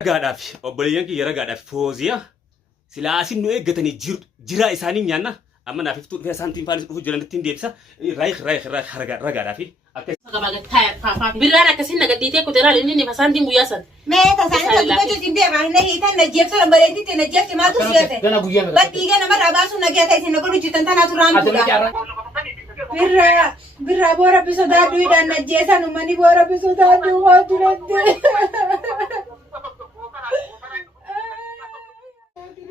Ragaadhaaf obboleeyyan kiyya ragaadhaaf fooziyaa silaa asin nu eeggatanii jiraa isaanii nyaanna amma naaf iftuu dhufee saantiin faanis dhufu jiranitti hin deebisa ragaadhaaf akka birraan akkasiin nagaddiitee kuteeraal inni ni fasaantiin guyyaa san. Mee tasaanii tokko jindee baanee hiitan najjeefsa lambareetitti najjeefti maatu siyaate. Badii gana marraa baasuun nageeta isin nagolu jitan tanaa turaan tuudha. Birraa boora biso daadduudhaan najjeesan uummanni boora biso daadduu waa duratti.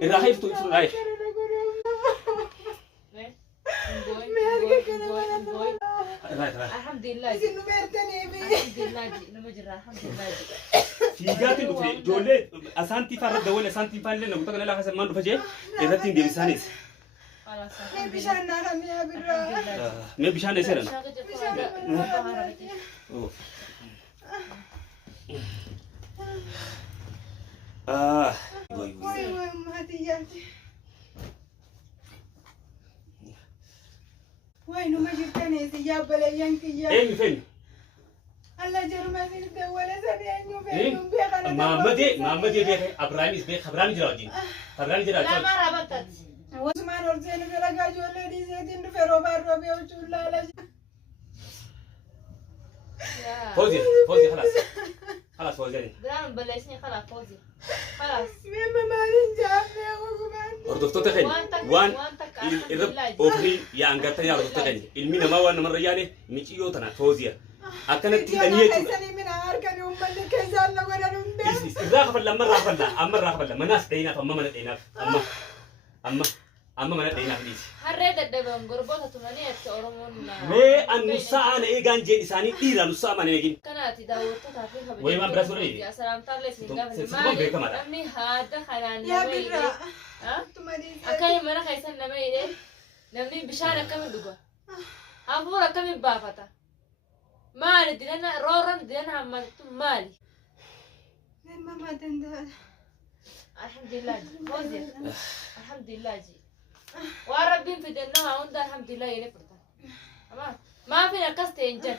irraa iftuu raayif. Alhamdulillah. Fiigaatiin dhufe ijoollee asaantii faarra dawwale asaantii faallee namoota kana lafa sammaan dhufa jee irratti hin deebisaanis. Bishaan naannoo mi'a birraa. Mee bishaan eesseedhaan? Wai maatiyyaati. Wai numa jirtaneesi yaabbalayyan kiyyaa. Eenyu feenyu? Allah jaruma sirte wala sani eenyu feenyu beekana. Maammadee beeke Abrahaamis beeke Abrahaam jira wajjin. Abrahaam jira wajjin. Lama rabatatti. Usmaan ol seenu dalagaa ijoollee dhiiseetiin dhufe roobaan roobee huccuun laala. Foozi خلاص فوزي. برام بلشني خلاص فوزي. خلاص. مما مالين جابني وقمان. أردفتو تخين. وان الرب أوفري يا أنقطة يا أردفتو تخين. المينا ما وانا مرة يعني ميشيو تنا فوزيا. أكنت تيجي كيساني من أركان ومن كيسان لونا نمبر. راح بلا مرة راح بلا مناس دينا فما من دينا أما من دينا بليز. هرّد الدبام غربوتة تمانية كأورمون. ما النساء أنا إيجان جين إنساني إيران النساء ما نيجين. كانت داوود تعرفين خبير. وين ما براسولي. يا سلام تارلس من قبل. ما أمي هذا خلاني. يا برا. ها؟ تمانية. أكاي مرة خيسان نمي إيه؟ نمني بشارة كم دوغا. أفورا كم بافتا. مالي دينا رورن دينا عمال مالي. مما ما تندل. الحمد لله فوزي. الحمد لله جي. وربي في دنها عند الحمد لله ينفرطه تمام ما فينا كاست انجن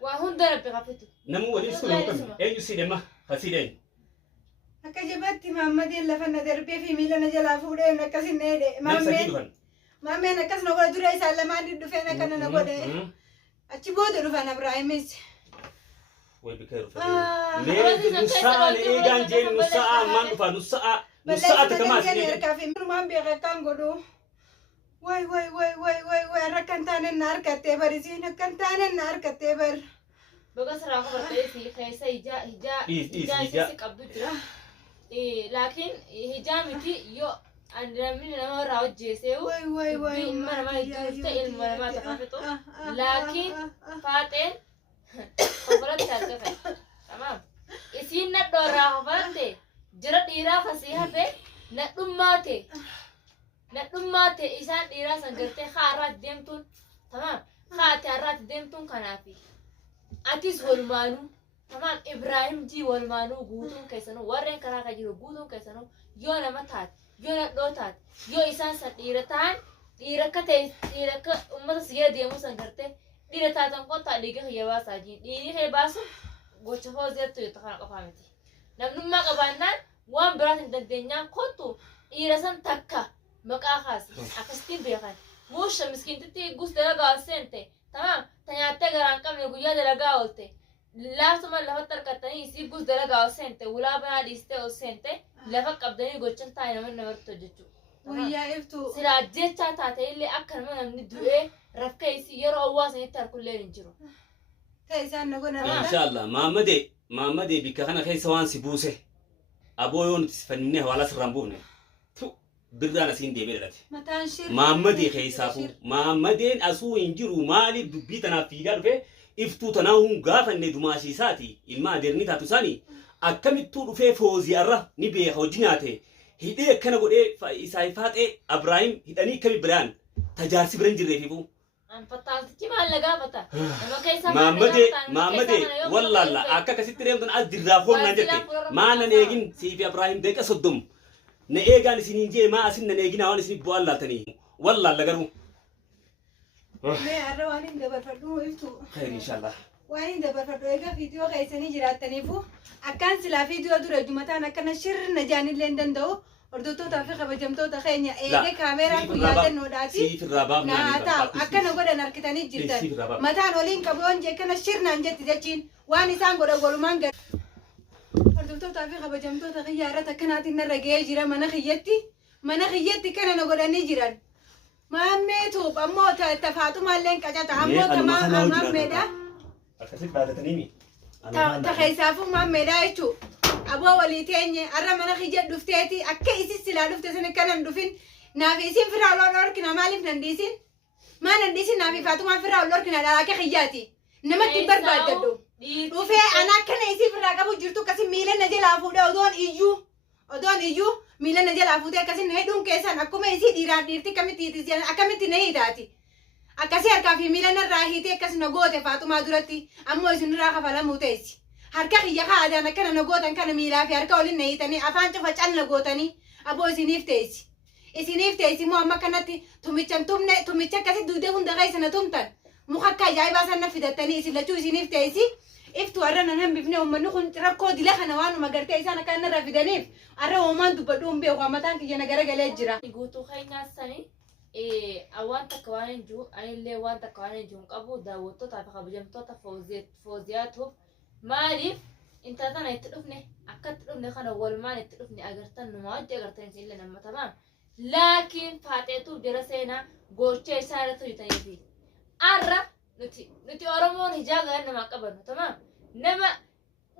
وهون درب بغفته نمو ولي سكول مكمل اي سينما خسيدين أكجبتي محمد يلا فن دربي في ميلان جلا فوري نكسي نيدي مامي نكس نقول دوري سالة ما عندي دفعنا كنا نقول أشي بود دفعنا إبراهيميس وين بكير ليه نساء إيجان جين نساء ما نفع نساء تكمل كافي ما بيغا كان قولوا واي ركنتان النار كتبر زين ركنتان النار كتبر بقى سرعة خبرتي خيسة هجا سكبدو جرا لكن هجا متي يو عندنا من لما راو جيسيو واي ما يجوزت إلما ما تفافتو لكن فاتن خبرت تركفي تمام إسين ندورا خبرتي جرا ديرا فسيها في ندماتي إسان ديرا سنجرتي خارات ديمتون تمام خاتي عرات ديمتون كنافي أتيس والمانو تمام إبراهيم جي والمانو قوتون كيسانو ورين كراكا جيرو قوتون كيسانو يو نمتات يو ندوتات يو إسان سنجرتان ديرا كتي ديرا كأمتا سيا ديمو سنجرتي ديرا تاتن قوتا ليغي خيبا ساجين ديري خيباسو gochafoo zeertu yoo ta'an qofaa miti namnummaa qabaannaan waan biraat hin dandeenyaan kottu dhiira san takka maqaa kaasi akkasitti beekan muusha miskiintitti gus dalagaa ol seente tamaam tanyaattee garaan qabne guyyaa dalagaa oolte laaftuma lafatti harkattanii isii gus dalagaa ol seente ulaa banaa dhiistee ol seente lafa qabdanii gochan taa'e nama namarratti hojjechuu guyyaa iftu silaa jechaa taate illee akka nama namni du'ee rafka isii yeroo awwaasanitti harkullee hin jiru إن شاء الله محمد بكهنا خي سوان سبوسه أبويون تسفنيه ولا سرمبونه تو بردنا سين دي بيرت محمد خي سافو محمدين أسو إنجرو مالي بيتنا فيجار في إفتو تناهم غافن ندماشي ساتي إلما درني تاتوساني أكمل تور في فوزي أره نبي حجناته هيدا كنا قولي إسحاقات إبراهيم هيداني كمي بران تجارسي برنجر ريفو أنا فتحت كم على لقافته لما كيسا مامدي والله لا أكا كسيتري يوم تنأدي رافون نجتي ما أنا نيجين سيف إبراهيم ديك أصدم نيجان سنينجي ما أسين نيجين أوان سني بوالله تاني والله لا قرو ما أروانين دبر فردو إفتو خير إن شاء الله وين دبر فردو إيجا فيديو كيسني جرات تنيفو أكان سلا فيديو دور جمعتان أكان شر نجاني لندن دو وردوتو تافي خبجمتو تخينيا إيجا كاميرا كياتا نوداتي سيف الرباب ناتاو أكان أقول نركتاني جدا متان ولين كبون جي كان شر نانجت جاتين واني سانغو دغول مانغ وردوتو تافي خبجمتو تخيارا تكناتي نرجع جرا مناخيتي كان نقولني جيران مامي توب أموت تفاتو مالين كجات أموت ما مامي أكثر بعد تنيمي تخيسافو مامي دا يشو أبو وليتيني أرى مناخيت دفتيتي أكيسي سلا دفتي كان ندفين نافيسين فرا لور كنا مالف ننديسين ما ننديسين نافي فاتو ما فرا لور كنا لا كخياتي نما تبر بعددو وفي أنا كان يسي فرا كابو جرتو كسي ميلن نجيل أفوده أدون إيجو ميلن نجيل أفوده كسي نهدون كيسان أكو ما يسي ديران ديرتي كمي تيتيسيان أكمي تنهي داتي أكسي هركا في ميلن الراهيتي كسي نغوتي فاتو ما دورتي أمو يسن راخا فلا موتيسي هركا خيا خادا أنا كان نغوتان كان ميلا في هركا ولين نهيتاني أفان تفجأن نغوتاني أبو يسنيفتيسي إسنيفتيسي مو أما كانت تميشان تميشان كسي دودي هندغاي سنة تمتن مخكا جايبا سنة فيدتاني إسلاتو إسنيفتيسي إفتو أرنا نهم بفني ومنو كنت ركو دي لخنا وانو مقرتي إسانا كان نرى في دنيف أرى ومان دبدون بيه وقامتان كي جنا جرى جلاد جرا يقولوا خينا السنة أوان تكوان جو أنا اللي وان تكوان جو أبو داوود تعرف خبجم توتا فوزياتهم مالف أنت تنا يتلفني أكتر تلفني خنا أول ما يتلفني أجرتن ما أجرتن إلا لما تمام لكن فاتتو درسنا قوتشي سارتو يتنيفي أرى نتي أرمون هجاga nama qabanno tamam nama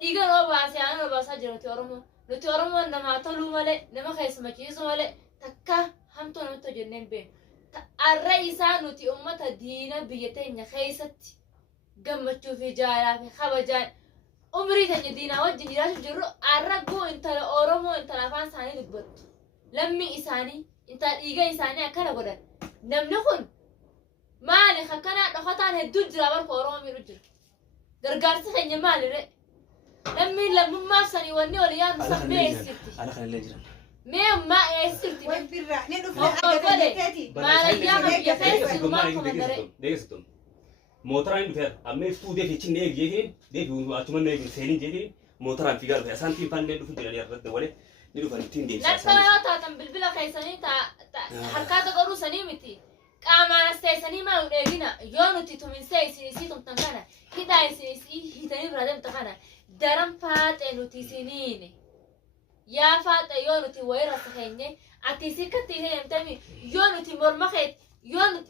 digan oo baasay aan oo baasa jiro nti Oromo nama tolu male nama khaysma kiiso male takka hamto namto jenneen be arraysa nuti ummata diina biyatenya khaysatti gammachuu fi jaalaa fi khabajaan umri tanya diina wajjin jiraatu jirru arrago inta Oromo inta afaan isaanii dubbattu lammi isaanii inta dhiiga isaanii akkana godhan namni kun مالي خكنا دخطان هدوج جرابر كورومي رجل غرغارتي خني مالي ري لما ما سني وني وليان مسمي استي أنا خلينا نجرا ما استي وين برا ندفع ما يا فيس ما كمدري ديستم موترين بير أمي ستودي في تشين نيجي جيتين دي في أتمنى نيجي سيرين جيتين موترين في قلبي أسان تيم فان ندفع جرا يرد ولا ندفع نتين دي لا ترى تاتم بالبلا خيساني تا حركات قرو سنيمتي كمان استيسني ما ودينا يونتي تو من سيسي تم تنكنا كده سيسي هتاني برادم تكنا درم فات انوتي سنين يا فات يونتي ويرا سخيني اتيسي كتي همتمي يونتي مرمخت يون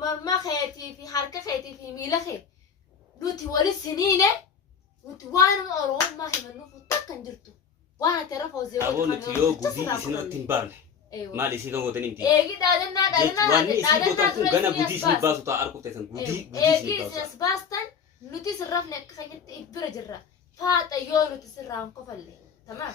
مرمختي في حركه خيتي في ميلخي نوتي ولي سنين نوتي وانا ما ما هي منو فتكن جرتو وانا ترى فوزي ابو نتي يو غودي سنتين بان مالي سيكون غودني انتي ايه دادنا واني سيكون تو غنا غودي سي باسو تا اركو تسن غودي ايه سي باستن نوتي سرفنا خيت ابر جرا فاتا يونو تسرام كفلي تمام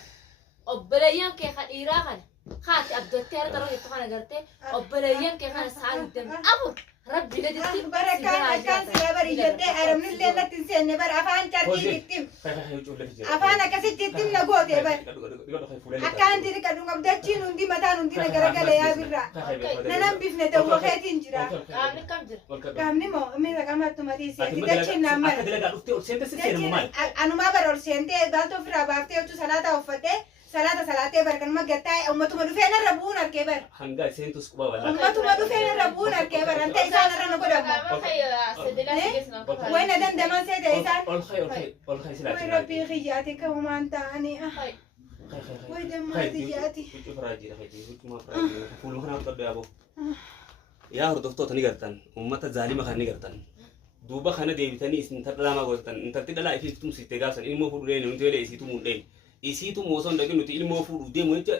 وبلايان كي خديرا خن خاتي ابدتير ترى يتخنا غرتي وبلايان كي خن سال دم ابو ربي قد بركان كان سيبر يجد ارم الليله تنسين بر افان ترتي يتم افانا كسيت يتم نغوت يبر اكان دي كدو مبدتين وندي متان وندي نغرغله يا برا ننم بفنه تو خيتين جرا امن كم جرا كامني مو ميرا كامات ماتيسي دتين نامر انا ما برور سنتي دالتو فرا بافتي تو صلاه وفده صلاه بركن ما غتاي امتو مدفين ربون الكبر هنگا سنتو سكوا ولا امتو مدفين ربون الكبر انت اذا رنا كده ما خي سدلاسي جسنا وين دم دم سيد اذا الخير سلاتي وين ربي خياتك وما انت اني وين دم ما تجاتي فراجي ما فراجي فول مخنا قد يا ابو يا هردفتو تني غرتن امته ظالمه خني غرتن دوبا خنا ديبتني اسن تدلاما غوتن انت تدلا في تم سيتغاسن المو فودين انت لي سيتو مودين isitu moson daga nuti ilmo fudu de mo ita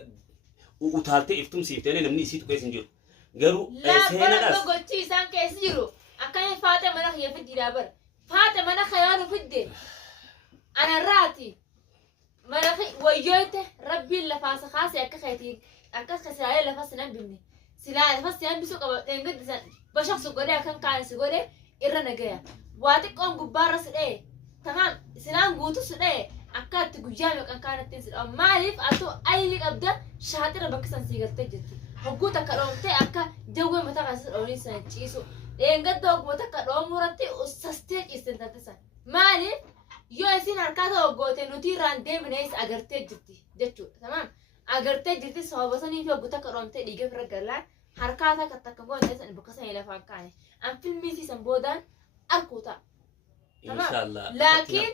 utalte iftum siftene namni isitu kesinjiro garu sena das la gochi san kesiro akai fate mana khiya fi dilabar fate mana khayanu fidde ana rati mana khi wayote rabbi la fasa khasi akakhati akakha sai la fasna bimni silaa fas yaan bisu qaba dengad san bashaq sugode akan kaan sugode irra nagaya waati qoom gubbaarra sidhee tamam silaan guutu sidhee akkaatti guyyaa meeqan kaanatti sidhaa maaliif atoo ayili qabda shaatira bakka san siigartee jirti hogguu takka dhoomtee akka jawwee mataa kan sidhoolii san ciisu dengad hogguu takka dhoomuratti ussastee ciisten taatisan maaliif yoo isin harkaa ta'u goote nuti irraan deebinees agartee jirti jechuudha tamam agartee jirti sababa sanii fi hogguu takka dhoomtee dhiiga fira gallaan harkaa takka goote san bakka san lafaan kaane an filmii siisan boodaan arkuuta inshallah laakiin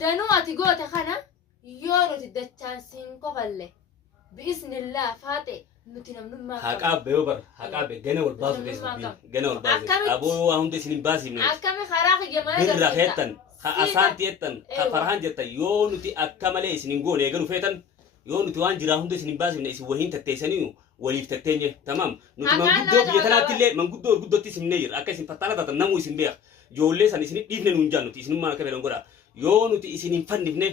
danuu ati goote kana yoo nuti dachaan siin kofalle biisnillah faate nuti namnummaa haqaabbe yoo bar haqaabbe gana wal baasu deessu gana wal baasu aboo waa hundi isin baasifne akkami karaa kiyyamaa birra keettan ha asaanti jettan ha farhaan jettan yoo nuti akka malee isin goone eeganu feetan yoo nuti waan jiraa hunda isin baasifne isin wahiin tatteessanii waliif tatteenye tamam nuti manguddoo biyya tanaatti illee manguddoo gurguddootti isin ne jira akka isin fattaana taatan namuu isin beek ijoollee san isin dhiifne nuun jaan nuti isinummaan akka fedhan godha yoo nuti isin hin fannifne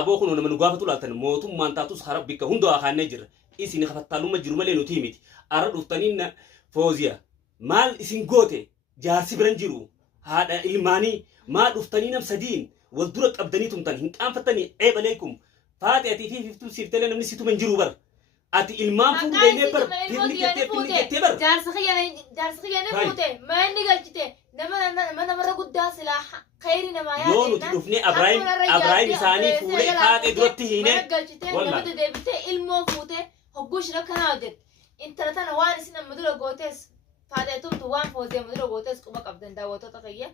aboo kun nama nu gaafatu laatan mootummaan taatus hara bikka hunda akaannee jirra isin hafattaalumma jiru malee nuti miti arra dhuftaniin fooziya maal isin goote jaarsi biran jiru haadha ilmaanii maal dhuftanii nam sadiin wal dura qabdanii tumtan hin qaanfattanii eebaleekum faate atii fi fiftuu siiftelee namni situma hin jiru bar ati ilmaan fuudhee bar pirni jettee bar jaarsa khiyyane fuute maanni galchite nama marra guddaa silaa khayri namaa yaade yoo nuti dhufne Abraahim isaanii fuudhee haadhe duratti hiine namatti deebitee ilmoo fuute hogguu shira kanaa hojjette intala tana waan isin amma dura gootes faaxeetumtu waan foozee amma dura gootes quba qabdan daawwattoota kiyya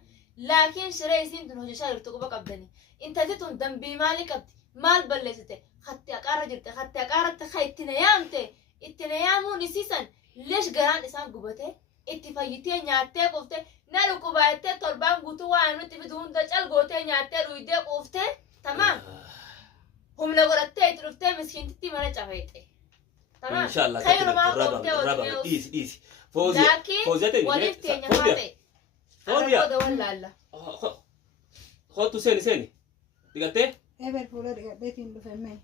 laakiin shiree isiin tun hojjechaa jirtu quba qabdani intalti tun dambii maalii qabdi maal balleessite hatti aqaarra jirte hatti aqaarratti ka itti nayaamuun isiisan leesh garaan isaan gubate itti fayyitee nyaattee quufte na dhukkubaattee torbaan guutuu waan nutti fidu hunda cal gootee nyaattee dhuydee quufte tamaam humna godhattee itti dhuftee miskiintitti mana cafeexxe tamaam inshallah khayrumaa quuftee raba dhiisi fooziyate waliif teenya faate arrooda wallaalla hotu seeni digattee eber fuula dhigadheetiin dhufemme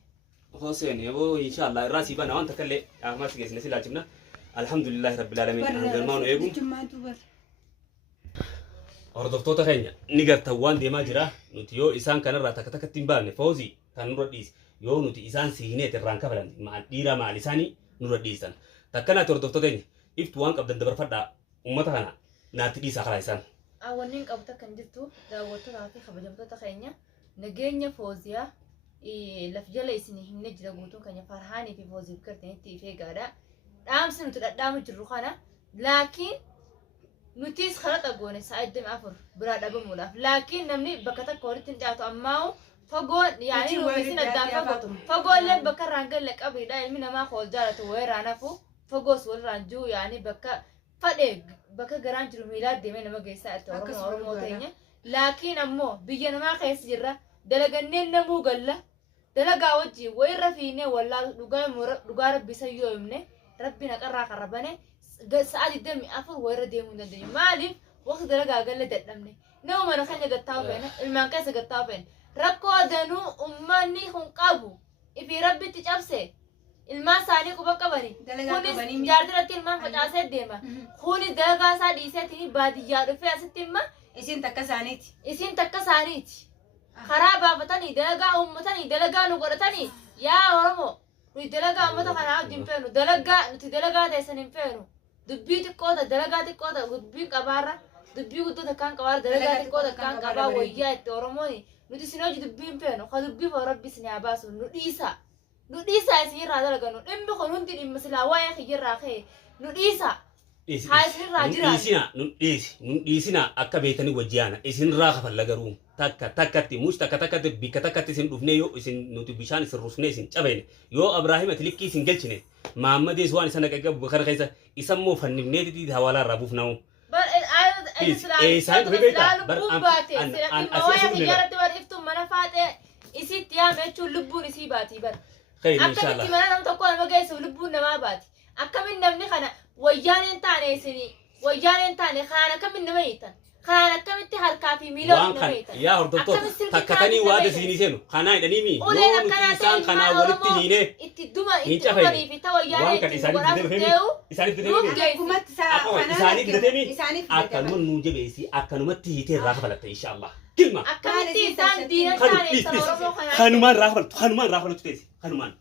حسين يبو إن شاء الله راسي بنا وأنت كله ما سجس نسيل عجبنا الحمد لله رب العالمين عندما نيجون أردف توتا خينيا نيجر توان دي ما جرا نتيو إنسان كان راتك تكتيمبان فوزي كان نرديس يو نتي إنسان سينة ترانكا فلان مع ديرا مع لساني نرديسان تكنا تردف توتين إفتوان قبل دبر فردا أمتها ناتديس أخلا إنسان أولين قبل كنجتو داوتو راتي خبجمتو تخينيا نجينيا فوزيا lafjala isin himne jira guutuun kanya farhaanii fi fooziif kartanitti ifee gaadha dhaamsi nuti dhadhaamu jirru kana laakiin nutis kana dhagoone sa'a 24 biraa dhabamuudhaaf laakiin namni bakka takka walitti hin dhiyaatu ammaa fagoon yaani nuufisin addaan fagootu fagoollee bakka irraan galle qabriidha ilmi namaa kool jaalatu weeraan hafu fagoos walirraan jiru yaani bakka fadhe bakka garaan jiru miilaa deemee nama geessaa itti oromoo teenya laakiin ammoo biyya namaa keessa jirra dalaganneen namuu galla dalagaa wajji wayirra fiine wallaa dhugaa rabbi sayyoo himne rabbi naqarraa qarrabane sa'a 24 wayirra deemuu hin dandeenyu maaliif waqti dalagaa galle dadhabne nama mana kanya gattaa feene ilmaan keessa gattaa feene rakkoo danuu ummanni kun qabu ifi rabbitti cabse ilmaan isaanii quba qabani kunis jaartiratti ilmaan facaasee deema kunis dalagaa isaa dhiiseetiin baadiyyaa dhufee asitti imma isin takka isaaniiti خراب أفتني دلقا أمتني دلقا نقرتني يا ورمو دلقا أمتا خنا عبدين فينو دلقا نتي دلقا تيسنين فينو دبي تكوتا دلقا تكوتا دبي كبارا دبي قدو تكان كبارا دلقا تكوتا كان كبارا ويايت ورموني نتي سنوجي دبين فينو خدبي فربي سني عباسو نديسا يسير هذا لقانو نمي خلونتي نمسلا وايا خير راخي نديسا Isina akka beekani wajjana isin raaxa fallagaru takkatti mus takkatti bikka takkatti isin dhufne yoo isin nuti bishaan isin rusne isin cabene yoo Abraahim atilikki isin galchine Muhammadis waan isa naqaqabu kana keessa isan moo fannifneeti hawala rabuuf namu isaan dhufe beekta bar an asii ijaarratti war iftu mana faate isitti yaamechuun lubbuun isii baati bar akkamitti mana nam tokko nama geessu lubbuun namaa baati akkamin namni kana wayyaaneen taane isini wayyaaneen taane kana akkamin nama hiitan kana akkamitti harkaa fi miilota nama hiitan yaa hordoftoota takkatanii waada siinii seenu kanaa hidhanii mi yoo nuti isaan kanaa walitti hiine itti duma Hin itti cafayne. dhumanii fi ta'u Waan yaada kan itti isaaniif godhaa fidatee turtee'u isaaniif nuuf fidatee geessi. Akkumatti isaa kanaan isaaniif fidatee isaaniif akkanuma nuu jabeessi akkanumatti hiitee irraa kafalatta inshallah. Kilma. Akkamitti isaan diina Kanu isaanii please kan please. Oromoo kanaa Hanumaan raafaltu teessi hanumaan.